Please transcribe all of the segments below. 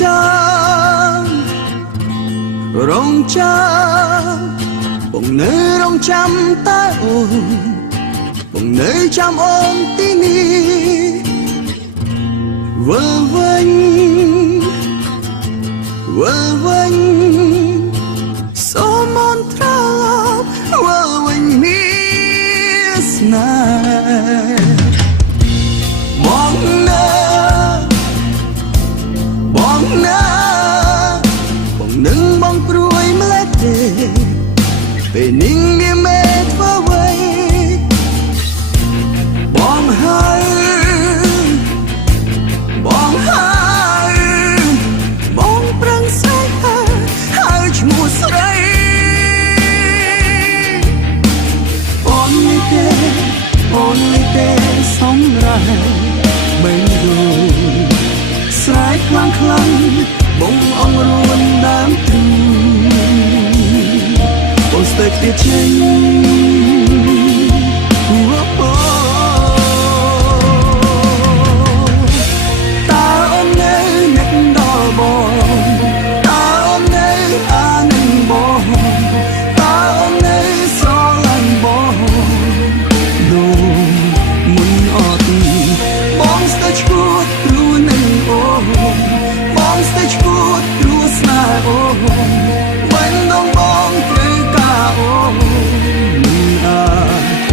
ចាំរងចាំបងនៅរងចាំតើអូនបងនៅចាំអូនទីនេះវិលវិញសូមអូនត្រឡប់វិលវិញមានស្នេហ៍បងនៅបងនឹងបងព្រួយម្លេះទេពេលនឹងមានមេធ្វើអ្វីបងហើយបងប្រឹងស្អែកហើយឈ្មោះស្រីអូននេះទេសម្រាប់បែងយូស្រែកខ្លាំងបងអងរួនដើមទ្រូងបងស្ទើរគ្នាចេញតើអូននៅនឹកដល់បងតើអូននៅអានឹងបងតើអូននៅស្រឡាញ់បងដូចមុនអត់បងស្ទើរឈួតព្រោះនឹងអូនបងស្ទើរឈួតព្រោះស្នេហ៍អូនមិនដឹងបងត្រូវការអូនមិនអាច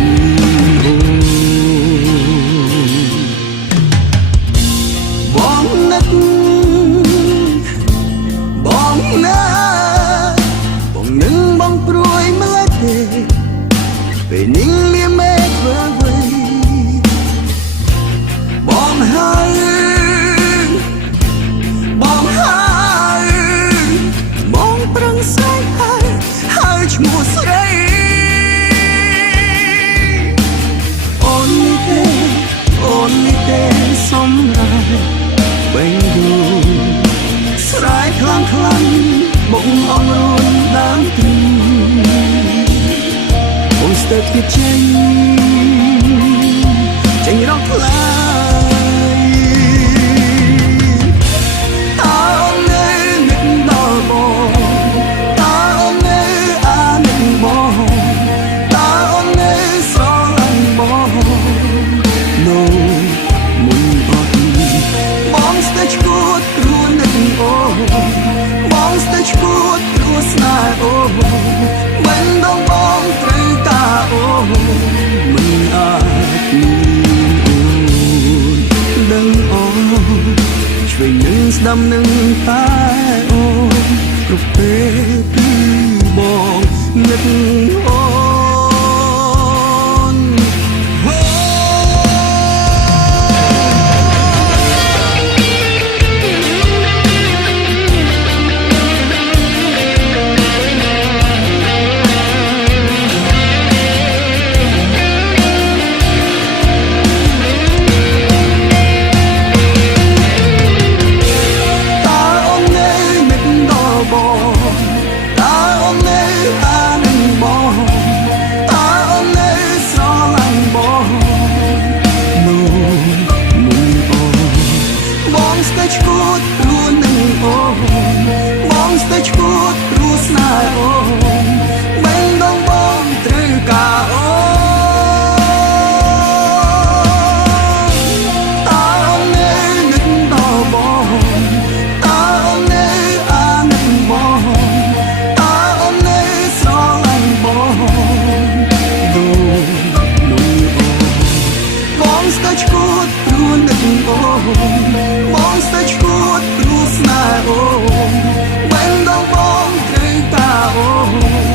បងនឹកបងណាបងនឹងបងព្រួយម្លេះទេពេលនឹងមានមេធ្វើអ្វីបងហើយបងប្រឹងស្អែកហើយឈ្មោះស្រីអូននេះទេសម្រាប់បែងយូស្រែកខ្លាំងបងអងរួនដើមទ្រូងបងស្ទើរទៀតចេញរកថ្លៃបងស្ទើរឈួតព្រោះស្នេហ៍អូនមិនដឹងបងត្រូវការអូនមិនអាចមានអូនដឹងអូនឆ្វេងនឹងស្ដាំនឹងតែអូនគ្រប់ពេលគឺបងនឹកអូនបងស្ទើរឈួតព្រោះស្នេហ៍អូនមិនដឹងបងត្រូវការអូនតើអូននៅនឹកដល់បងតើអូននៅអានឹងបងតើអូននៅស្រឡាញ់បងដូចមុនអូនបងស្ទើរឈួតព្រោះនឹកអូនបងស្ទើរឈួតព្រោះស្នេហ៍អូនមិនដឹងបងត្រូវការអូន